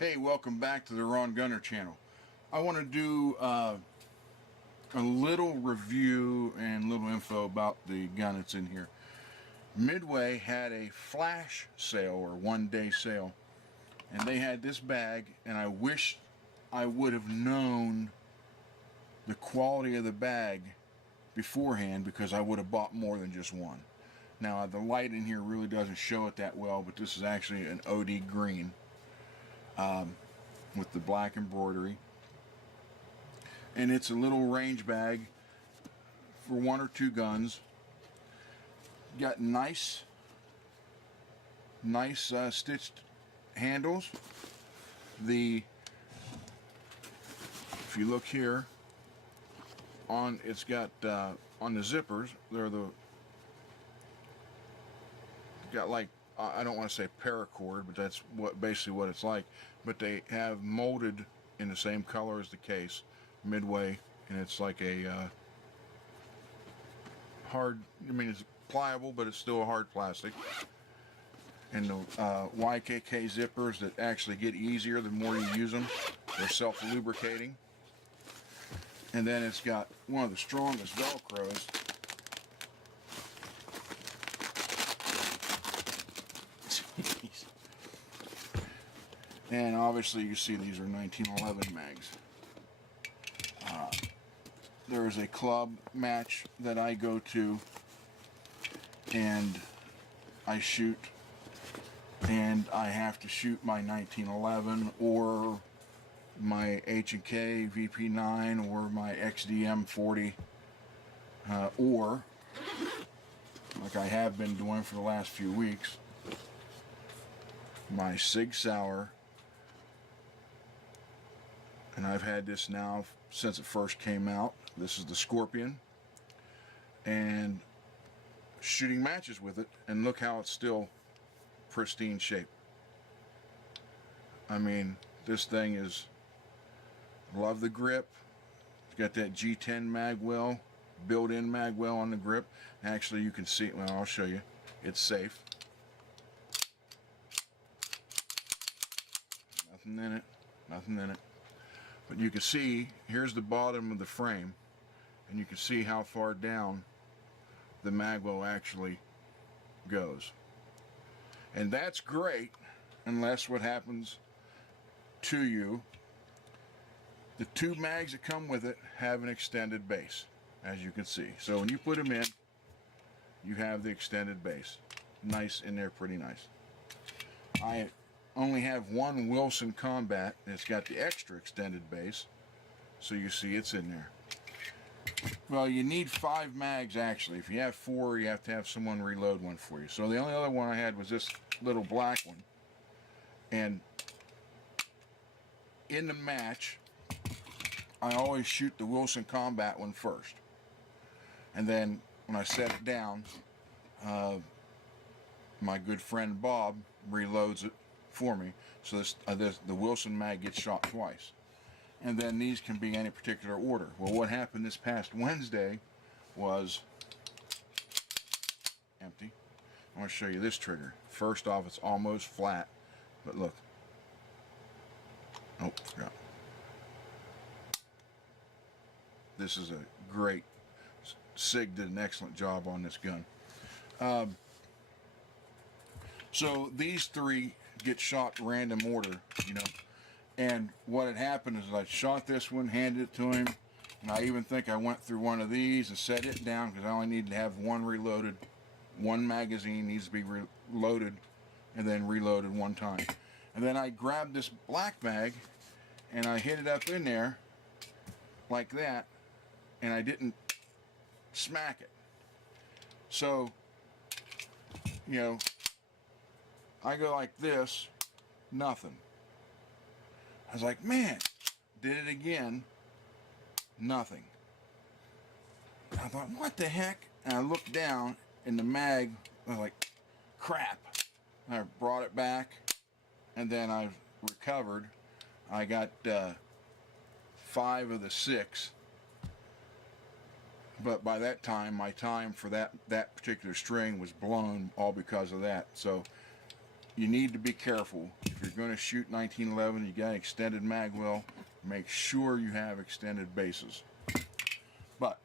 Hey, welcome back to the Ron Gunner channel. I want to do a little review and little info about the gun that's in here. Midway had a flash sale or one-day sale, and they had this bag, and I wish I would have known the quality of the bag beforehand, because I would have bought more than just one. Now the light in here really doesn't show it that well, but this is actually an OD green with the black embroidery, and it's a little range bag for one or two guns. Got nice stitched handles. If you look here on, it's got on the zippers, they're got like, I don't want to say paracord, but that's basically what it's like. But they have molded in the same color as the case, Midway, and it's like a hard, I mean, it's pliable, but it's still a hard plastic. And the YKK zippers that actually get easier the more you use them. They're self-lubricating. And then it's got one of the strongest Velcros. And obviously you see these are 1911 mags. There is a club match that I go to and I shoot, and I have to shoot my 1911 or my H&K VP9 or my XDM 40 or, like I have been doing for the last few weeks, my Sig Sauer. And I've had this now since it first came out. This is the Scorpion, and shooting matches with it, and look how it's still pristine shape. I mean, this thing is, love the grip. It's got that G10 mag well, built-in mag well on the grip. Actually, you can see it. Well, I'll show you. It's safe. Nothing in it. Nothing in it. But you can see, here's the bottom of the frame, and you can see how far down the magwell actually goes. And that's great, unless what happens to you, the two mags that come with it have an extended base, as you can see. So when you put them in, you have the extended base. Nice in there, pretty nice. I only have one Wilson Combat, and it's got the extra extended base, so you see it's in there. Well, you need 5 mags actually. If you have 4, you have to have someone reload one for you. So the only other one I had was this little black one, and in the match I always shoot the Wilson Combat one first, and then when I set it down, my good friend Bob reloads it for me, so the Wilson mag gets shot twice. And then these can be any particular order. Well, what happened this past Wednesday was empty. I want to show you this trigger. First off, it's almost flat, but look. Oh, forgot. This is a great, Sig did an excellent job on this gun. So these 3 get shot random order, you know. And what had happened is I shot this one, handed it to him, and I even think I went through one of these and set it down, because I only need to have one reloaded. One magazine needs to be reloaded and then reloaded one time. And then I grabbed this black mag and I hit it up in there like that, and I didn't smack it. So, you know, I go like this, nothing. I was like, man, did it again, nothing. I thought, what the heck? And I looked down, and the mag, I was like, crap. I brought it back, and then I recovered. I got 5 of the 6. But by that time, my time for that particular string was blown, all because of that. So you need to be careful. If you're going to shoot 1911, you got extended mag well, make sure you have extended bases. But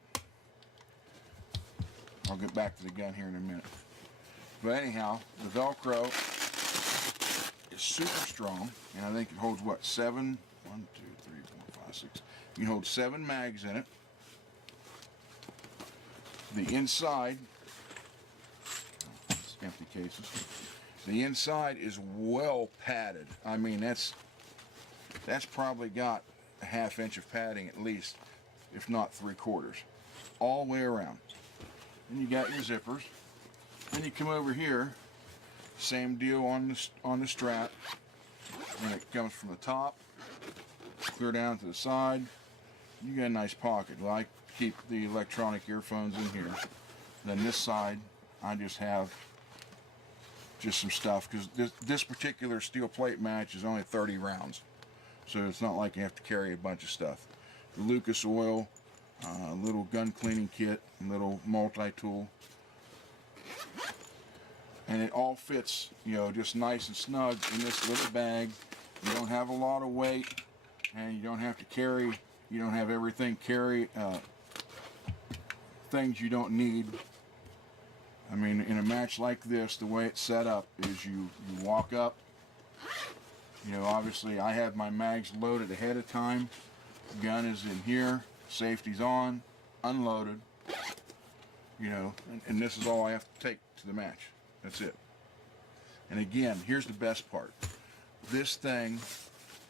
I'll get back to the gun here in a minute. But anyhow, the Velcro is super strong, and I think it holds what, 7? 1, 2, 3, 4, 5, 6. You can hold 7 mags in it. The inside, it's empty cases. The inside is well padded. I mean, that's probably got a ½ inch of padding at least, if not 3/4, all the way around. And you got your zippers. Then you come over here, same deal on the strap. And it comes from the top, clear down to the side. You got a nice pocket. Well, I keep the electronic earphones in here. Then this side, I just have just some stuff, because this particular steel plate match is only 30 rounds, so it's not like you have to carry a bunch of stuff. The Lucas oil, little gun cleaning kit, little multi-tool, and it all fits, you know, just nice and snug in this little bag. You don't have a lot of weight, and you don't have to carry, you don't have everything carry things you don't need. I mean, in a match like this, the way it's set up is you walk up. You know, obviously I have my mags loaded ahead of time. Gun is in here, safety's on, unloaded. You know, and this is all I have to take to the match. That's it. And again, here's the best part. This thing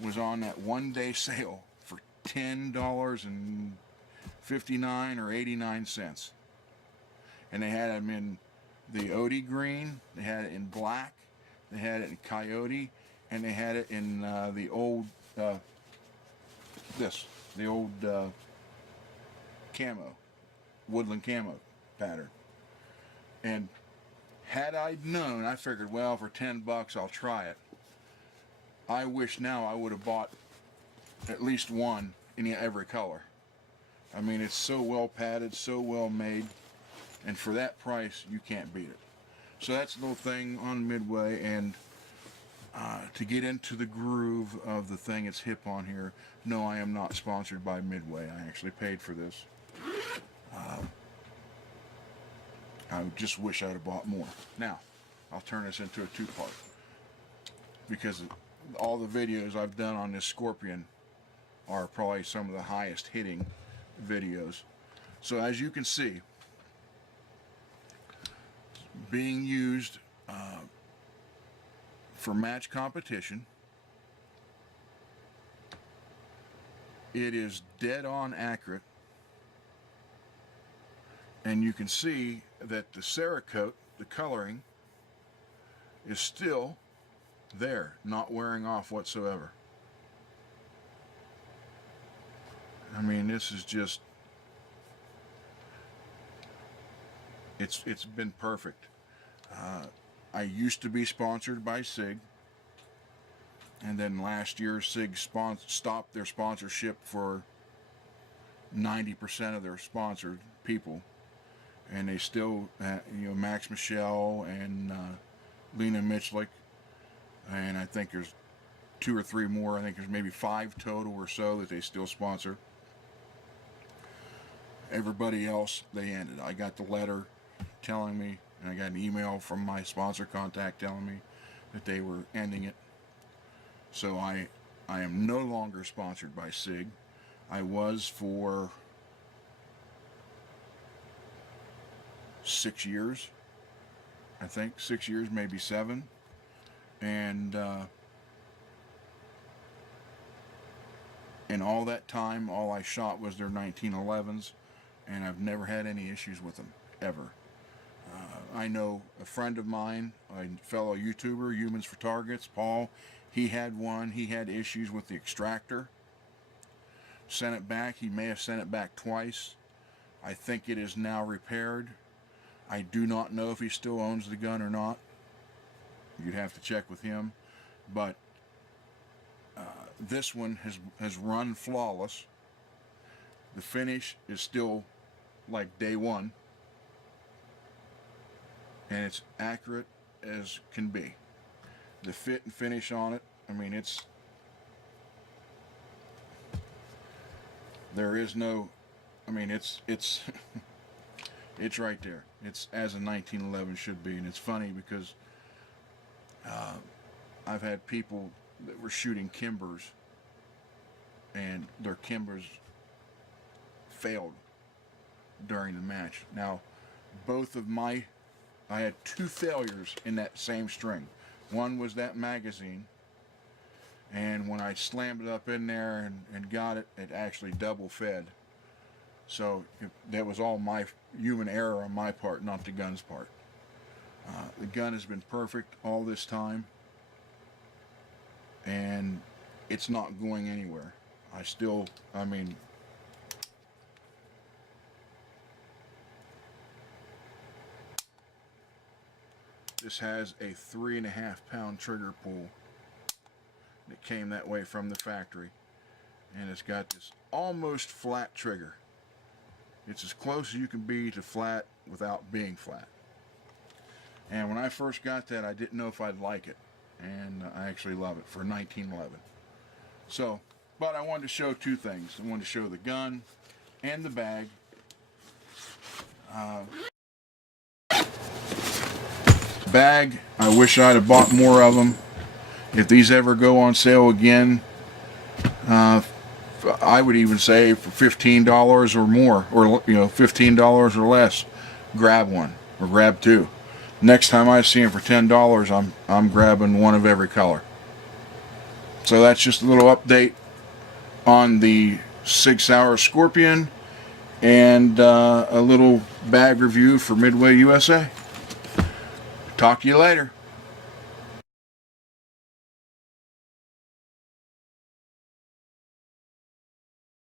was on that one-day sale for $10.59 or 89 cents. And they had them in the Odie green, they had it in black, they had it in coyote, and they had it in the old camo, woodland camo pattern. And had I known, I figured, well, for 10 bucks I'll try it. I wish now I would have bought at least one in every color. I mean, it's so well padded, so well made. And for that price, you can't beat it. So that's a little thing on Midway. And to get into the groove of the thing it's hip on here, no, I am not sponsored by Midway. I actually paid for this. I just wish I'd have bought more. Now, I'll turn this into a two-part, because all the videos I've done on this Scorpion are probably some of the highest hitting videos. So as you can see, being used for match competition, it is dead on accurate, and you can see that the Cerakote, the coloring, is still there, not wearing off whatsoever. I mean, this is just, it's been perfect. I used to be sponsored by Sig, and then last year Sig stopped their sponsorship for 90% of their sponsored people, and they still, you know, Max Michelle and Lena Mitchlick, and I think there's 2 or 3 more. I think there's maybe 5 total or so that they still sponsor. Everybody else, they ended. I got the letter telling me, and I got an email from my sponsor contact telling me that they were ending it. So I am no longer sponsored by Sig. I was for 6 years, I think, 6 years, maybe 7. And in all that time, all I shot was their 1911s, and I've never had any issues with them, ever. I know a friend of mine, a fellow YouTuber, Humans for Targets, Paul, he had one. He had issues with the extractor. Sent it back. He may have sent it back twice. I think it is now repaired. I do not know if he still owns the gun or not. You'd have to check with him. But this one has run flawless. The finish is still like day one, and it's accurate as can be. the fit and finish on it. I mean, there is no, I mean, it's it's right there. It's as a 1911 should be. And it's funny because I've had people that were shooting Kimbers and their Kimbers failed during the match. Now, I had 2 failures in that same string. One was that magazine, and when I slammed it up in there and got it, it actually double fed. So that was all my human error on my part, not the gun's part. The gun has been perfect all this time, and it's not going anywhere. I mean, this has a 3.5 pound trigger pull that came that way from the factory, and it's got this almost flat trigger. It's as close as you can be to flat without being flat. And when I first got that, I didn't know if I'd like it, and I actually love it for 1911. So, but I wanted to show 2 things. I wanted to show the gun and the bag. Bag, I wish I'd have bought more of them. If these ever go on sale again, I would even say for $15 or more, or $15 or less, grab one or grab 2. Next time I see them for $10, I'm grabbing one of every color. So that's just a little update on the Sig Scorpion and a little bag review for Midway USA. Talk to you later.